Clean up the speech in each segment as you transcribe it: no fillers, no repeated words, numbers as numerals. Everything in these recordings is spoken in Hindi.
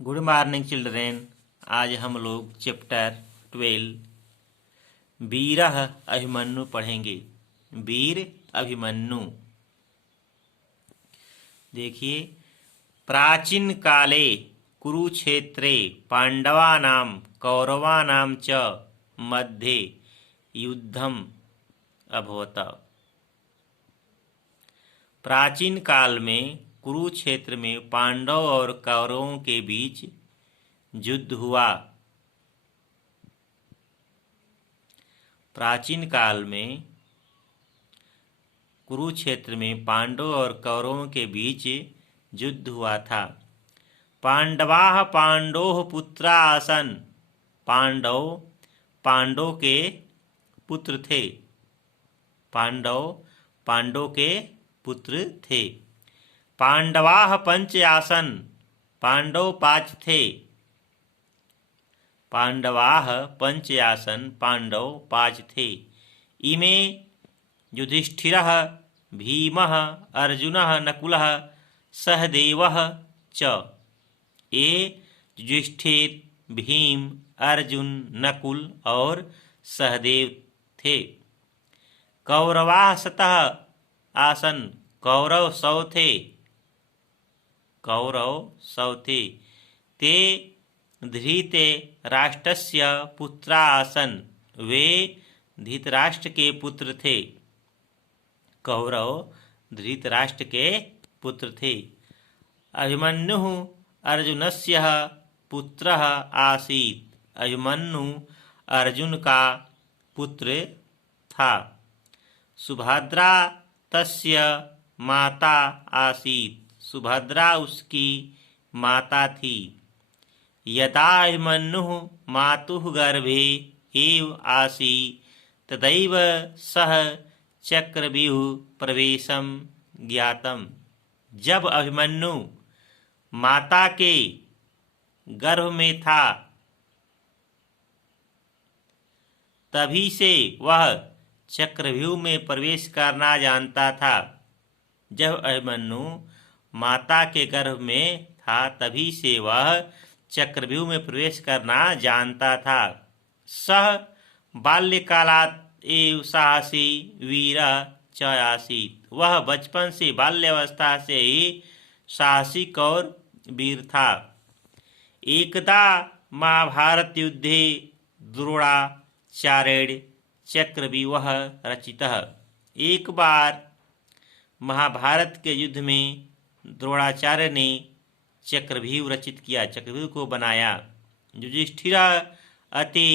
Good morning children. आज हम लोग चैप्टर 12 वीरः अभिमन्यु पढ़ेंगे। वीर अभिमन्यु। देखिए, प्राचीन काले कुरुक्षेत्रे पांडवानां कौरवानां च मध्ये युद्धम अभवत। प्राचीन काल में कुरुक्षेत्र में पांडव और कौरवों के बीच युद्ध हुआ। प्राचीन काल में कुरुक्षेत्र में पांडव और कौरवों के बीच युद्ध हुआ था। पांडवाः पांडोः पुत्रा आसन्। पांडव पांडव के पुत्र थे। पांडव के पुत्र थे। पांडवाः पंच आसन्। पांडव पांच थे। पांडवाः पंच आसन्। पांडव पांच थे। इमे युधिष्ठिरः भीमः अर्जुनः नकुलः सहदेवः च। ये युधिष्ठिर, भीम, अर्जुन, नकुल और सहदेव थे। कौरवाः शतः आसन्। कौरव 100 थे। ते धृतराष्ट्रस्य पुत्रा आसन्। वे धृतराष्ट्र के पुत्र थे। कौरव धृतराष्ट्र के पुत्र थे। अभिमन्युः अर्जुनस्य पुत्रः आसीत्। अभिमन्यु अर्जुन का पुत्र था। सुभद्रा तस्य माता आसीत्। सुभद्रा उसकी माता थी। यदा अभिमन्युः मातुः गर्भे एव आसीत् तदैव सः चक्रव्यूह प्रवेशं ज्ञातम्। जब अभिमन्यु माता के गर्भ में था तभी से वह चक्रव्यूह में प्रवेश करना जानता था। जब अभिमन्यु माता के गर्भ में था तभी से वह चक्रव्यूह में प्रवेश करना जानता था। सः बाल्यकालात् एव साहसी वीरः च आसीत्। वह बचपन से बाल्यावस्था से ही साहसिक और वीर था। एकदा महाभारत युद्धे द्रोणाचार्येण चक्रव्यूहः रचितः। एक बार महाभारत के युद्ध में द्रोणाचार्य ने चक्रव्यूह रचित किया, चक्रव्यूह को बनाया। युधिष्ठिरः अति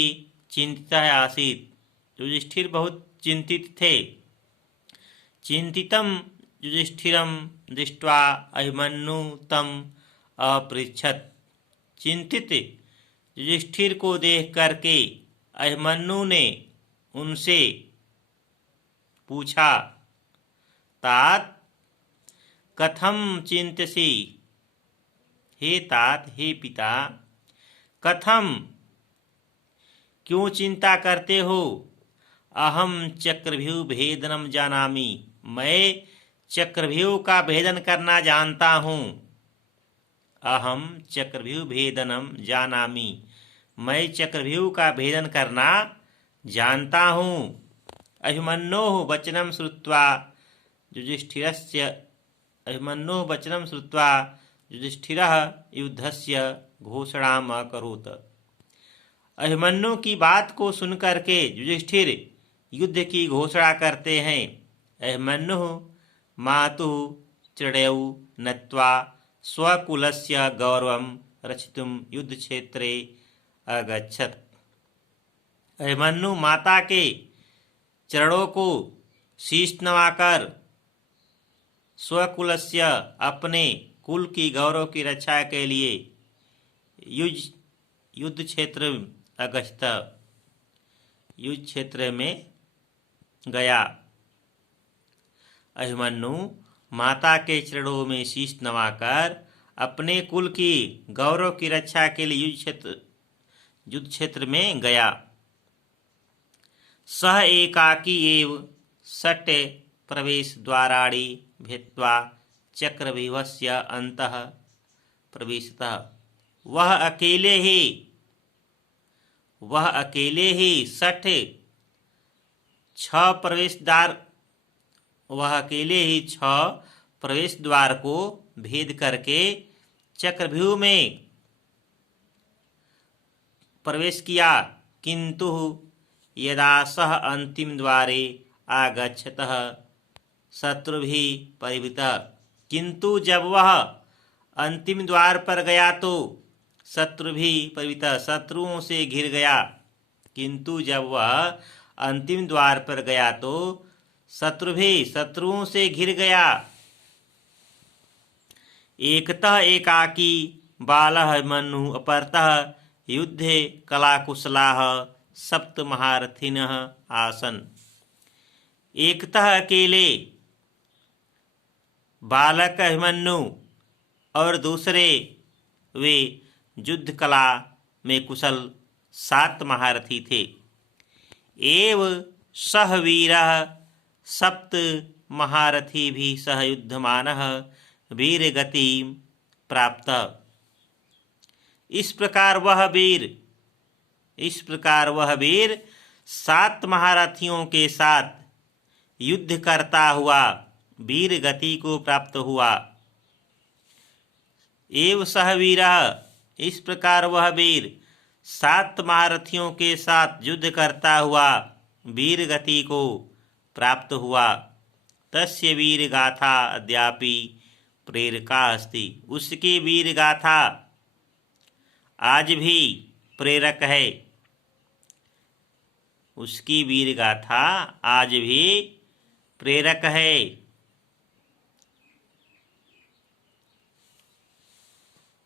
चिंतितः आसीत्। युधिष्ठिर बहुत चिंतित थे। चिंतितं युधिष्ठिरं दृष्ट्वा अभिमन्यु तम् अपृच्छत्। चिंतित युधिष्ठिर को देख करके अभिमन्यु ने उनसे पूछा, तात कथम चिंतसि। हे तात, हे पिता, कथम क्यों चिंता करते हो। अहम चक्रव्यूह भेदनम जानामि। मैं चक्रव्यूह का भेदन करना जानता हूँ। अहम चक्रव्यूह भेदनम जानामि। मैं चक्रव्यूह का भेदन करना जानता हूँ। अभिमन्योः वचनं श्रुत्वा युधिष्ठिरः युद्धस्य घोषणाम् अकरोत्। अभिमन्यु की बात को सुनकर के युधिष्ठिर युद्ध की घोषणा करते हैं। अभिमन्युः मातुः चिरयौ नत्वा स्वकुलस्य गौरवं रक्षितुं युद्धक्षेत्रे अगच्छत्। अभिमन्यु माता के चरणों को शीश नवाकर स्वकुलस्य अपने कुल की गौरव की रक्षा के लिए युद्ध क्षेत्र अगस्त युद्ध क्षेत्र में गया। अभिमन्यु माता के चरणों में शीश नवाकर अपने कुल की गौरव की रक्षा के लिए युद्ध क्षेत्र में गया। सः एकाकी एव षट् प्रवेश द्वाराणि भेत्वा चक्रव्यूहस्य अन्तः प्रवेशितः। वह अकेले ही 6 प्रवेश द्वार को भेद करके चक्रव्यूह में प्रवेश किया। किंतु यदा सः अंतिम द्वारे आगच्छतः शत्रुभिः परिवृतः, किंतु जब वह अंतिम द्वार पर गया तो शत्रुभिः परिवृतः, शत्रुओं से घिर गया। किंतु जब वह अंतिम द्वार पर गया तो शत्रुओं से घिर गया। एकतः एकाकी बालः मनुः अपरतः युद्धे कलाकुशलाः सप्त महारथिनः आसन्। एकतः अकेले बालक अभिमन्यु और दूसरे वे युद्ध कला में कुशल 7 महारथी थे। एव सह वीरः सप्त महारथी भी सह युद्धमानः वीरगतिं प्राप्त। इस प्रकार वह वीर 7 महारथियों के साथ युद्ध करता हुआ वीर गति को प्राप्त हुआ। एव सह वीरः, इस प्रकार वह वीर 7 महारथियों के साथ युद्ध करता हुआ वीर गति को प्राप्त हुआ। तस्य वीर गाथा अद्यापि प्रेरका अस्ति, उसकी वीर गाथा आज भी प्रेरक है। उसकी वीर गाथा आज भी प्रेरक है।